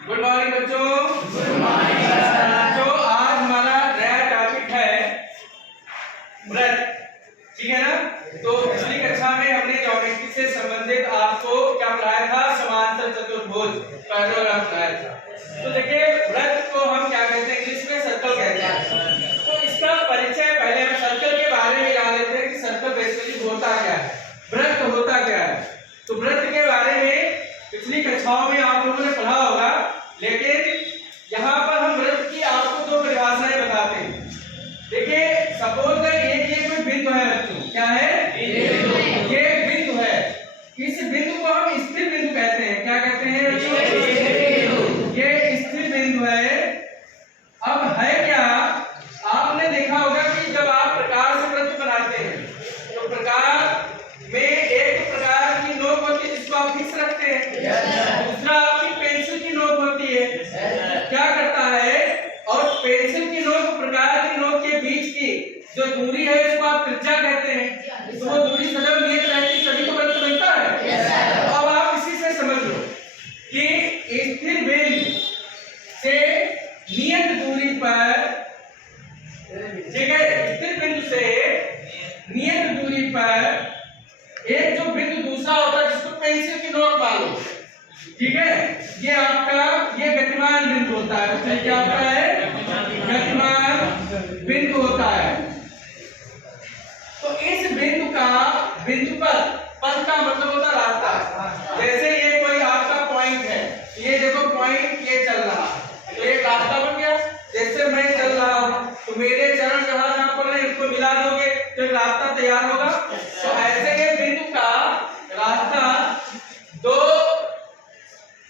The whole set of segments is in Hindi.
गुड मॉर्निंग बच्चों। गुड मॉर्निंग बच्चों। आज हमारा नया टॉपिक है वृत्त, ठीक है ना। तो पिछली कक्षा में हमने ज्योमेट्री से संबंधित आपको क्या पढ़ाया था, समांतर चतुर्भुज पैरेललोग्राम पढ़ाया था। तो देखिए वृत्त को हम क्या कहते हैं, इंग्लिश में सर्कल कहते हैं। तो इसका परिचय पहले हम सर्कल के बारे में जान लेते हैं कि सर्कल बेसिकली होता क्या है, वृत्त होता क्या है। तो वृत्त के बारे में पिछली कक्षाओं में आप लोगों ने पढ़ा होगा, लेकिन यहाँ पर हम वृत्त की आपको दो परिभाषाएं बताते हैं। देखिए सपोज दैट ये कोई बिंदु है बच्चों, क्या है, ये बिंदु है। इस बिंदु को हम स्थिर बिंदु कहते हैं। क्या कहते हैं बच्चों? ये स्थिर बिंदु है। अब है क्या, आपने देखा होगा कि जब आप प्रकार से वृत्त बनाते हैं तो प्रकार में एक प्रकार की नोक होती है जिसको आप फिक्स रखते हैं, दूसरा आपकी पेंसिल की नोक होती है। क्या करता है, और पेंसिल की नोक प्रकार की नोक के बीच की जो दूरी है इसको आप त्रिज्या कहते हैं। तो वो दूरी सदैव नियत रहती है, तभी तो वृत्त बनता है। तो अब आप इसी से समझ लो कि स्थिर बिंदु से नियत दूरी पर, ठीक है, स्थिर बिंदु से नियत दूरी पर एक जो बिंदु दूसरा होता है जिसको पेंसिल की नोक मानो, ठीक है, ये आपका ये गतिमान बिंदु होता है। तो क्या होता है, गतिमान बिंदु होता है। तो इस बिंदु का बिंदु पथ का मतलब होता है रास्ता। जैसे ये कोई आपका पॉइंट है, ये देखो पॉइंट ये चल रहा है, तो एक रास्ता बन गया। जैसे मैं चल रहा हूं तो मेरे चरण जहां पर है इसको मिला दोगे तो एक रास्ता तैयार होगा। तो ऐसे ये बिंदु का रास्ता दो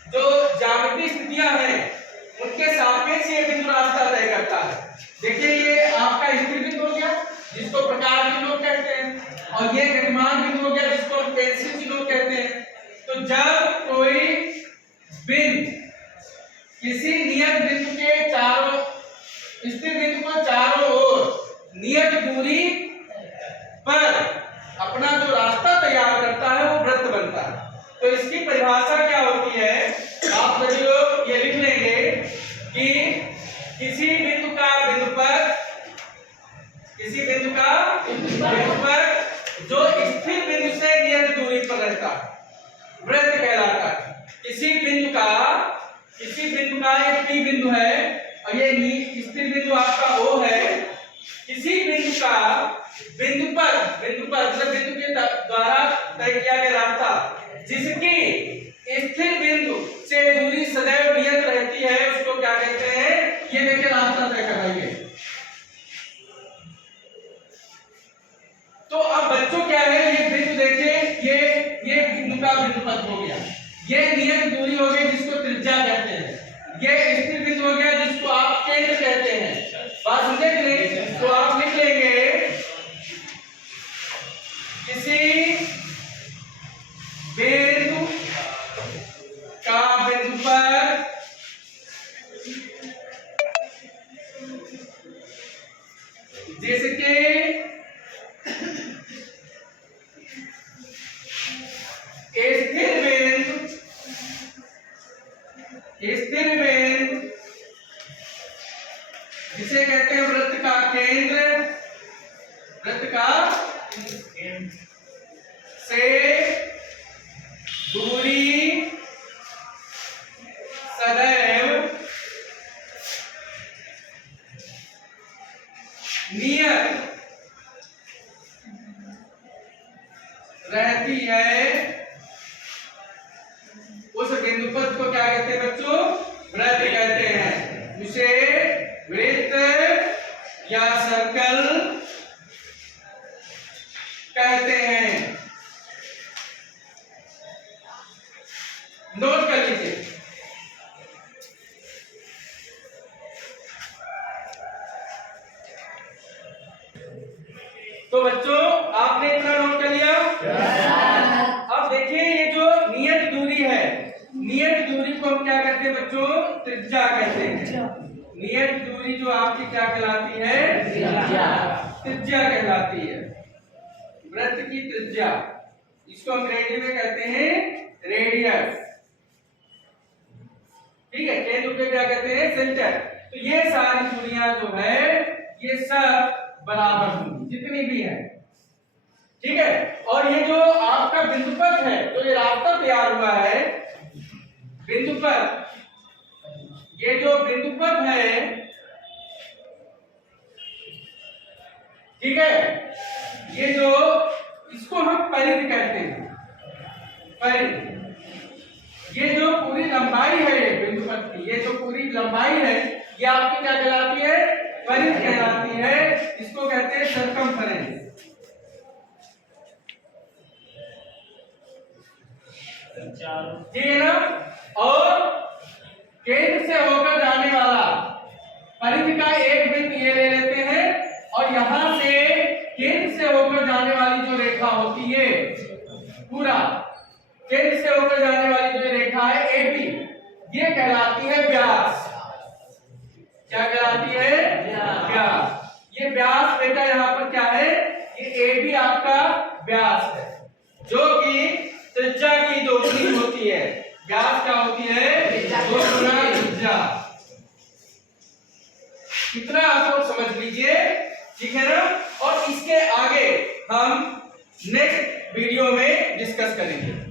जो ज्यामितीय स्थितियां हैं उनके सापेक्ष ये बिंदु रास्ता तय करता है। देखिए ये आपका स्थिर बिंदु हो गया जिसको प्रकार की नोक कहते हैं, और ये गतिमान बिंदु हो गया जिसको हम पेंसिल की नोक कहते हैं। तो जब कोई बिंदु किसी नियत बिंदु के चारों, स्थिर बिंदु को चारों ओर नियत दूरी पर अपना जो रास्ता तैयार करता है वो वृत्त बनता है। तो इसकी परिभाषा क्या होती है, आप सभी लोग ये लिख लेंगे कि किसी बिंदु पर जो स्थिर बिंदु से नियत दूरी पर रहता है वृत्त कहलाता है। किसी बिंदु का ये P बिंदु है और ये स्थिर बिंदु आपका O है। किसी बिंदु का बिंदु पर मतलब बिंदु के द्वारा तय किया गया रास्ता जिसकी स्थिर बिंदु से दूरी सदैव नियत रहती है उसको क्या कहते हैं, ये देखिए रास्ता तय कराइए। तो अब बच्चों क्या है, ये बिंदु देखिए, ये बिंदु का बिंदु पथ हो गया, ये नियत दूरी हो गई जिसको त्रिज्या कहते हैं, ये स्थिर बिंदु हो गया जिसको आप केंद्र कहते हैं। बात समझे कि नहीं? तो आप लिख लेंगे किसी बिंदु का बिंदु पर जिसके स्थिर बिंदु जिसे कहते हैं वृत्त का केंद्र, से दूरी सदैव नियत रहती है उस बिंदु पथ को क्या कहते हैं बच्चों, वृत्त कहते हैं। उसे वृत्त या सर्कल कहते हैं। नोट कर लीजिए। तो बच्चों आपने इतना नोट कर लिया? अब देखिए ये जो नियत दूरी है, नियत दूरी को हम क्या कहते हैं बच्चों, त्रिज्या कहते हैं। नियत दूरी जो आपकी क्या कहलाती है, त्रिज्या कहलाती है। वृत्त की त्रिज्या, इसको अंग्रेजी में कहते हैं रेडियस। ठीक है, केंद्र को क्या कहते हैं, सेंटर। तो ये सारी दूरियां जो है ये सब बराबर होंगी जितनी भी है, ठीक है। और ये जो आपका बिंदुपथ है, जो ये रास्ता तैयार हुआ है बिंदुपथ, ये जो बिंदुपथ है, ठीक है, ये जो इसको हम परिधि कहते हैं, परिधि। ये जो पूरी लंबाई है ये बिंदुपथ की, ये जो पूरी लंबाई है ये आपकी क्या कहलाती है, परिधि कहलाती है। इसको कहते हैं सरकमफेरेंस, ठीक है ना। और केंद्र से होकर जाने वाला परिधि का एक बिंदु ये ले लेते हैं, और यहां से केंद्र से होकर जाने वाली जो रेखा होती है, पूरा केंद्र से होकर जाने वाली जो रेखा है AB, ये कहलाती है व्यास। क्या कहलाती है, व्यास। ये व्यास बेटा यहाँ पर क्या है, ये AB आपका व्यास है, जो कि त्रिज्या की दोगुनी होती है। व्यास क्या होती है, 2 गुना त्रिज्या। इतना आप लोग समझ लीजिए, ठीक है ना। और इसके आगे हम नेक्स्ट वीडियो में डिस्कस करेंगे।